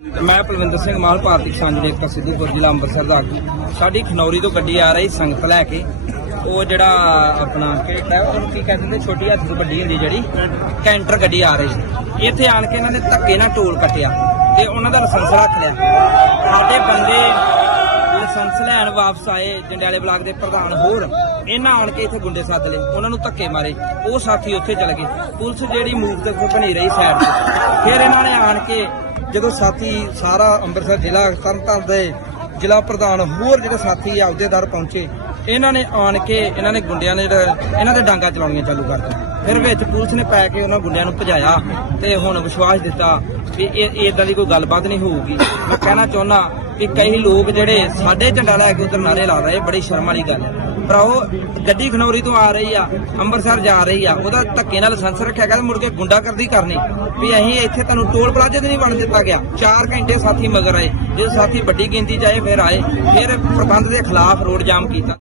ਮੈਂ ਪਲਵਿੰਦਰ ਸਿੰਘ ਮਾਲ, ਭਾਰਤੀ ਕਿਸਾਨ ਜਨੇਤਾ ਸਿੱਧੂਪੁਰ, ਜ਼ਿਲ੍ਹਾ ਅੰਮ੍ਰਿਤਸਰ ਦਾ। ਆਗੂ ਸਾਡੀ ਖਨੌਰੀ ਤੋਂ ਗੱਡੀ ਆ ਰਹੀ ਸੰਗਤ ਲੈ ਕੇ। ਉਹ ਜਿਹੜਾ ਆਪਣਾ ਕਿਹੜਾ ਉਹਨੂੰ ਕੀ ਕਹਿੰਦੇ ਨੇ ਛੋਟੀ ਹੱਥ ਤੋਂ ਵੱਡੀ ਹੁੰਦੀ ਜਿਹੜੀ, ਕੈਂਟਰ ਗੱਡੀ ਆ ਰਹੀ ਸੀ। ਇੱਥੇ ਆਣ ਕੇ ਇਹਨਾਂ ਨੇ ਧੱਕੇ ਨਾਲ ਟੋਲ ਕੱਟਿਆ ਤੇ ਉਹਨਾਂ ਦਾ ਲਾਇਸੈਂਸ ਰੱਖ ਲਿਆ। ਸਾਡੇ ਬੰਦੇ ਲਾਇਸੈਂਸ ਲੈਣ ਵਾਪਸ ਆਏ ਜੰਡਿਆਲੇ ਬਲਾਕ ਦੇ ਪ੍ਰਧਾਨ ਹੋਰ। ਇਹਨਾਂ ਆਣ ਕੇ ਇੱਥੇ ਗੁੰਡੇ ਸੱਦ ਲਏ। ਉਹਨਾਂ ਨੂੰ ਧੱਕੇ ਮਾਰੇ। ਉਹ ਸਾਥੀ ਉੱਥੇ ਚਲੇ ਗਏ। ਪੁਲਿਸ ਜਿਹੜੀ ਮੂਵ ਤੇ ਬਣੀ ਰਹੀ ਸਾਈਡ ਤੇ। ਫਿਰ ਇਹਨਾਂ ਨੇ ਆਣ ਕੇ ਜਦੋਂ ਸਾਥੀ ਸਾਰਾ ਅੰਮ੍ਰਿਤਸਰ ਜ਼ਿਲ੍ਹਾ ਤਰਨਤਾਰਨ ਦੇ ਜ਼ਿਲ੍ਹਾ ਪ੍ਰਧਾਨ ਹੋਰ ਜਿਹੜੇ ਸਾਥੀ ਆ ਅਹੁਦੇਦਾਰ ਪਹੁੰਚੇ, ਇਹਨਾਂ ਨੇ ਆਣ ਕੇ ਇਹਨਾਂ ਨੇ ਗੁੰਡਿਆਂ ਨੇ ਜਿਹੜਾ- ਇਹਨਾਂ ਦੇ ਡਾਂਗਾ ਚਲਾਉਣੀਆਂ ਚਾਲੂ ਕਰ ਫਿਰ ਵਿੱਚ ਪੁਲਿਸ ਨੇ ਪੈ ਕੇ ਉਹਨਾਂ ਗੁੰਡਿਆਂ ਨੂੰ ਭਜਾਇਆ ਤੇ ਹੁਣ ਵਿਸ਼ਵਾਸ ਦਿੱਤਾ ਵੀ ਇਹ ਇਦਾਂ ਦੀ ਕੋਈ ਗੱਲਬਾਤ ਨਹੀਂ ਹੋਊਗੀ। ਮੈਂ ਕਹਿਣਾ ਚਾਹੁੰਦਾ ਕਿ ਕਈ ਲੋਕ ਜਿਹੜੇ ਸਾਡੇ ਝੰਡਾ ਲੈ ਕੇ ਉਧਰ ਨਾਰੇ ਲਾ ਰਹੇ, ਬੜੀ ਸ਼ਰਮ ਵਾਲੀ ਗੱਲ ਹੈ। ਭਰਾਓ ਗੱਡੀ ਖਨੌਰੀ ਤੋਂ ਆ ਰਹੀ ਆ, ਅੰਮ੍ਰਿਤਸਰ ਜਾ ਰਹੀ ਆ, ਉਹਦਾ ਧੱਕੇ ਨਾਲ ਲਾਇਸੈਂਸ ਰੱਖਿਆ ਗਿਆ ਤੇ ਮੁੜ ਕੇ ਗੁੰਡਾਗਰਦੀ ਕਰਨੀ। ਵੀ ਅਸੀਂ ਇੱਥੇ ਤੁਹਾਨੂੰ ਟੋਲ ਪਲਾਜ਼ੇ ਤੇ ਨਹੀਂ ਵੜ ਦਿੱਤਾ ਗਿਆ। 4 ਘੰਟੇ ਸਾਥੀ ਮਗਰ ਆਏ। ਜੇ ਸਾਥੀ ਵੱਡੀ ਗਿਣਤੀ ਚ ਆਏ, ਫਿਰ ਆਏ। ਫਿਰ ਪ੍ਰਬੰਧ ਦੇ ਖਿਲਾਫ ਰੋਡ ਜਾਮ ਕੀਤਾ।